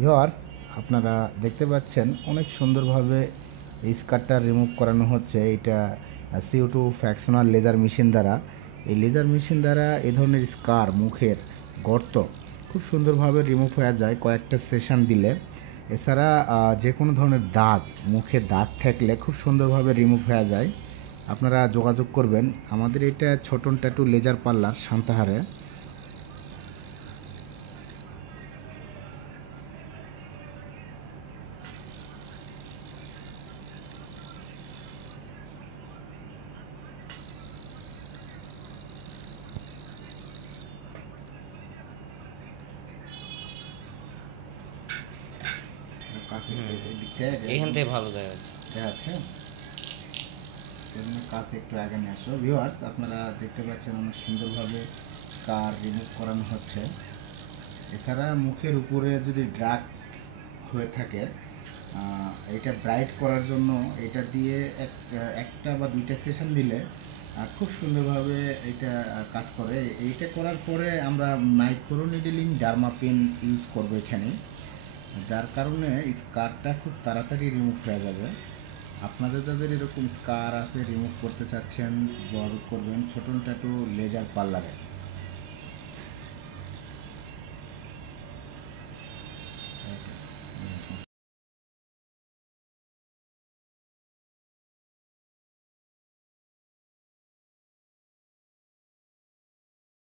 Viewers, আপনারা দেখতে পাচ্ছেন অনেক সুন্দরভাবে এই স্কারটা রিমুভ করানো হচ্ছে। এটা CO2 ফ্র্যাকশনাল লেজার মেশিন দ্বারা। এই লেজার মেশিন দ্বারা এ ধরনের স্কার, মুখের গর্ত খুব সুন্দরভাবে রিমুভ হয়ে যায় কয়েকটা সেশন দিলে। এছাড়া যে কোনো ধরনের দাগ, মুখে দাগ থাকলে খুব সুন্দরভাবে রিমুভ হয়ে যায়। আপনারা যোগাযোগ করবেন আমাদের এটা ছোটন ট্যাটু লেজার পার্লার, সান্তাহারে। এখান থেকে ভালো দেখা যাচ্ছে। কাছে একটু আগে নিয়ে আসো। ভিউয়ার্স, আপনারা দেখতে পাচ্ছেন অনেক সুন্দরভাবে স্কার রিমুভ করানো হচ্ছে। এছাড়া মুখের উপরে যদি ড্রাগ হয়ে থাকে, এটা ব্রাইট করার জন্য এটা দিয়ে একটা বা দুইটা সেশন দিলে খুব সুন্দরভাবে এটা কাজ করে। এইটা করার পরে আমরা মাইক্রো নিডলিং ডার্মাপিন ইউজ করবো এখানে, যার কারণে স্কারটা খুব তাড়াতাড়ি রিমুভ হয়ে যাবে। আপনাদের যাদের এরকম স্কার আছে, রিমুভ করতে চাচ্ছেন, যোগাযোগ করবেন ছোটন ট্যাটু লেজার পার্লারে।